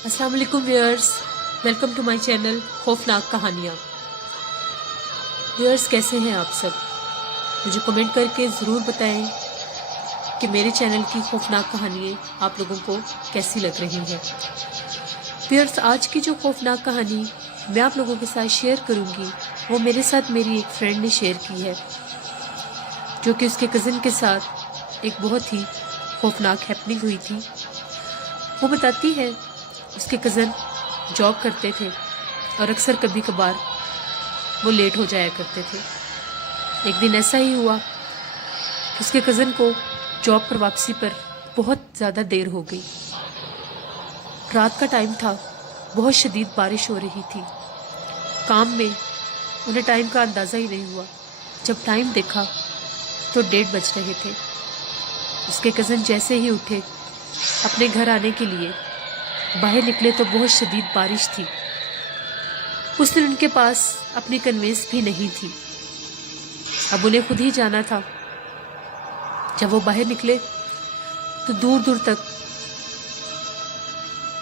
अस्सलाम वालेकुम viewers, welcome to my channel खौफनाक कहानियाँ। व्यूअर्स, कैसे हैं आप सब? मुझे कमेंट करके ज़रूर बताएं कि मेरे चैनल की खौफनाक कहानियाँ आप लोगों को कैसी लग रही हैं। व्यूअर्स, आज की जो खौफनाक कहानी मैं आप लोगों के साथ शेयर करूंगी वो मेरे साथ मेरी एक फ्रेंड ने शेयर की है, जो कि उसके कज़न के साथ एक बहुत ही खौफनाक हैपनिंग हुई थी। वो बताती है उसके कज़न जॉब करते थे और अक्सर कभी कभार वो लेट हो जाया करते थे। एक दिन ऐसा ही हुआ कि उसके कज़न को जॉब पर वापसी पर बहुत ज़्यादा देर हो गई। रात का टाइम था, बहुत शदीद बारिश हो रही थी। काम में उन्हें टाइम का अंदाज़ा ही नहीं हुआ। जब टाइम देखा तो 1:30 बज रहे थे। उसके कज़न जैसे ही उठे अपने घर आने के लिए बाहर निकले तो बहुत शदीद बारिश थी। उस दिन उनके पास अपनी कन्वेंस भी नहीं थी। अब उन्हें खुद ही जाना था। जब वो बाहर निकले तो दूर दूर तक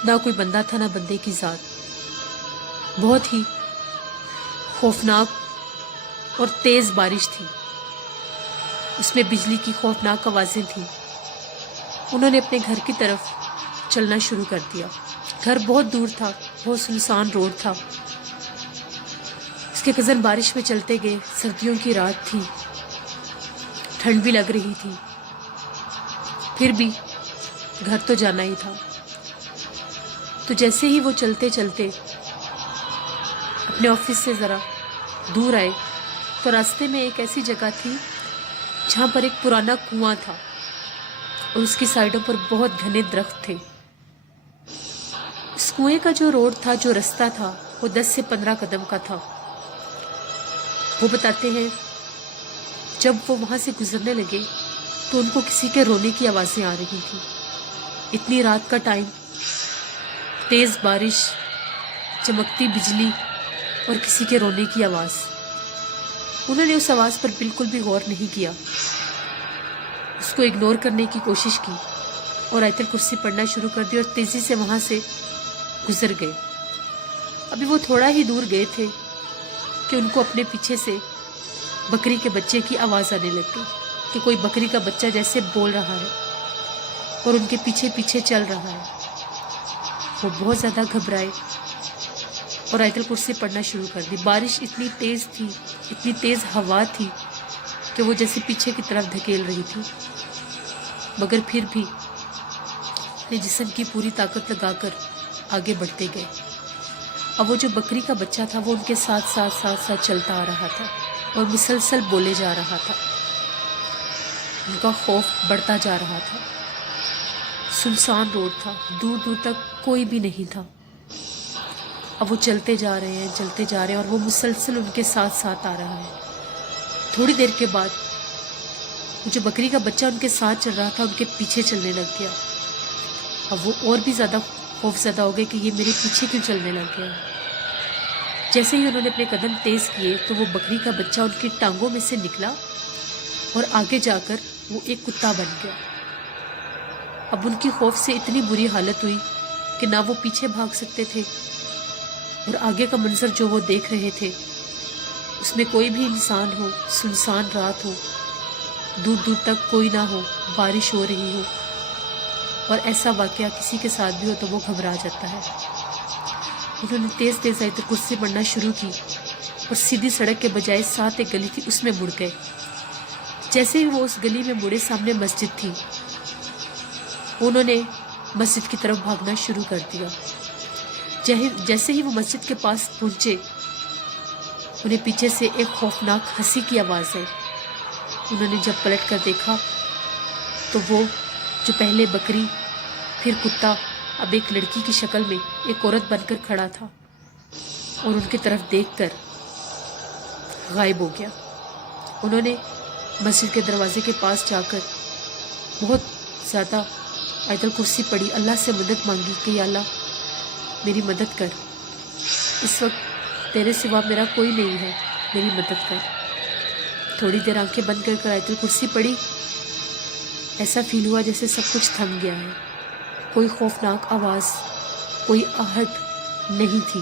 ना कोई बंदा था ना बंदे की जात। बहुत ही खौफनाक और तेज बारिश थी। उसमें बिजली की खौफनाक आवाजें थी। उन्होंने अपने घर की तरफ चलना शुरू कर दिया। घर बहुत दूर था, बहुत सुनसान रोड था। उसके कज़न बारिश में चलते गए। सर्दियों की रात थी, ठंड भी लग रही थी, फिर भी घर तो जाना ही था। तो जैसे ही वो चलते चलते अपने ऑफिस से ज़रा दूर आए तो रास्ते में एक ऐसी जगह थी जहाँ पर एक पुराना कुआं था और उसकी साइडों पर बहुत घने दरख्त थे। इस कुएं का जो रोड था, जो रास्ता था, वो 10 से 15 कदम का था। वो बताते हैं जब वो वहां से गुजरने लगे तो उनको किसी के रोने की आवाजें आ रही थी। इतनी रात का टाइम, तेज बारिश, चमकती बिजली और किसी के रोने की आवाज। उन्होंने उस आवाज पर बिल्कुल भी गौर नहीं किया। उसको इग्नोर करने की कोशिश की और आयतल कुर्सी पढ़ना शुरू कर दी और तेजी से वहां से गुजर गए। अभी वो थोड़ा ही दूर गए थे कि उनको अपने पीछे से बकरी के बच्चे की आवाज़ आने लग गई कि कोई बकरी का बच्चा जैसे बोल रहा है और उनके पीछे पीछे चल रहा है। वो बहुत ज़्यादा घबराए और आयतल कुर्सी पढ़ना शुरू कर दी। बारिश इतनी तेज़ थी, इतनी तेज़ हवा थी कि वो जैसे पीछे की तरफ धकेल रही थी, मगर फिर भी अपने जिस्म की पूरी ताकत लगाकर आगे बढ़ते गए। अब वो जो बकरी का बच्चा था वो उनके साथ साथ साथ साथ चलता आ रहा था और मुसलसल बोले जा रहा था। उनका खौफ बढ़ता जा रहा था। सुनसान रोड था, दूर दूर तक कोई भी नहीं था। अब वो चलते जा रहे हैं और वो मुसलसल उनके साथ साथ आ रहा है। थोड़ी देर के बाद वो जो बकरी का बच्चा उनके साथ चल रहा था उनके पीछे चलने लग गया। अब वो और भी ज़्यादा खौफज़दा हो गए कि ये मेरे पीछे क्यों चलने लग गया। जैसे ही उन्होंने अपने कदम तेज़ किए तो वो बकरी का बच्चा उनकी टांगों में से निकला और आगे जाकर वो एक कुत्ता बन गया। अब उनकी खौफ से इतनी बुरी हालत हुई कि ना वो पीछे भाग सकते थे और आगे का मंजर जो वो देख रहे थे उसमें कोई भी इंसान हो, सुनसान रात हो, दूर दूर तक कोई ना हो, बारिश हो रही हो और ऐसा वाकया किसी के साथ भी हो तो वो घबरा जाता है। उन्होंने तेज़ तेज़ आयतल कुर्सी पढ़ना शुरू की और सीधी सड़क के बजाय साथ एक गली थी उसमें मुड़ गए। जैसे ही वो उस गली में मुड़े, सामने मस्जिद थी। उन्होंने मस्जिद की तरफ भागना शुरू कर दिया। जैसे ही वो मस्जिद के पास पहुंचे उन्हें पीछे से एक खौफनाक हंसी की आवाज़ आई। उन्होंने जब पलट कर देखा तो वो जो पहले बकरी फिर कुत्ता अब एक लड़की की शक्ल में एक औरत बनकर खड़ा था और उनकी तरफ देखकर गायब हो गया। उन्होंने मस्जिद के दरवाजे के पास जाकर बहुत ज़्यादा आयतल कुर्सी पढ़ी, अल्लाह से मदद मांगी कि या अल्लाह मेरी मदद कर, इस वक्त तेरे सिवा मेरा कोई नहीं है, मेरी मदद कर। थोड़ी देर आंखें बंद कर आयतल कुर्सी पढ़ी। ऐसा फील हुआ जैसे सब कुछ थम गया है। कोई खौफनाक आवाज़, کوئی آہٹ نہیں تھی۔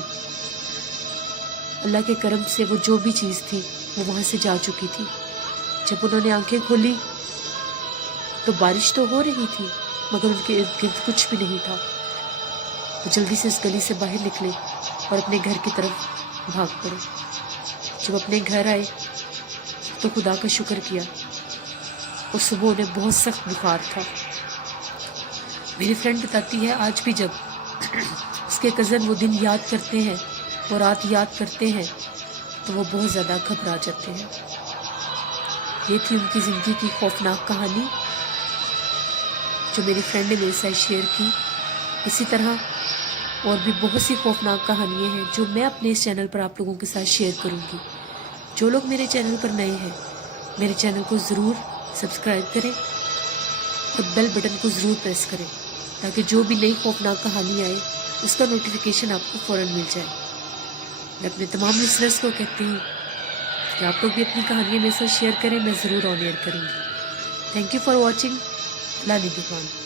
اللہ کے کرم سے وہ جو بھی چیز تھی وہ وہاں سے جا چکی تھی۔ جب انہوں نے آنکھیں کھولی تو بارش تو ہو رہی تھی مگر ان کے ارد گرد کچھ بھی نہیں تھا۔ وہ جلدی سے اس گلی سے باہر نکلے اور اپنے گھر کی طرف بھاگ پڑے۔ جب اپنے گھر آئے تو خدا کا شکر کیا اور صبح انہیں بہت سخت بخار تھا۔ میری فرینڈ بتاتی ہے آج بھی جب اس کے کزن وہ دن یاد کرتے ہیں اور رات یاد کرتے ہیں تو وہ بہت زیادہ گھبرا جاتے ہیں۔ یہ تھی ان کی زندگی کی خوفناک کہانی جو میری فرینڈ نے میرے ساتھ شیئر کی۔ اسی طرح اور بھی بہت سی خوفناک کہانیاں ہیں جو میں اپنے اس چینل پر آپ لوگوں کے ساتھ شیئر کروں گی۔ جو لوگ میرے چینل پر نئے ہیں میرے چینل کو ضرور سبسکرائب کریں اور بیل بٹن کو ضرور پریس کریں تاکہ جو بھی نئی خوفناک کہانی آئے اس کا نوٹیفیکیشن آپ کو فوراً مل جائے۔ میں اپنے تمام لسنرز کو کہتی ہوں کہ آپ لوگ بھی اپنی کہانیاں میرے ساتھ شیئر کریں، میں ضرور آن ایئر کروں گی۔ Thank you for watching. Allah نگہبان۔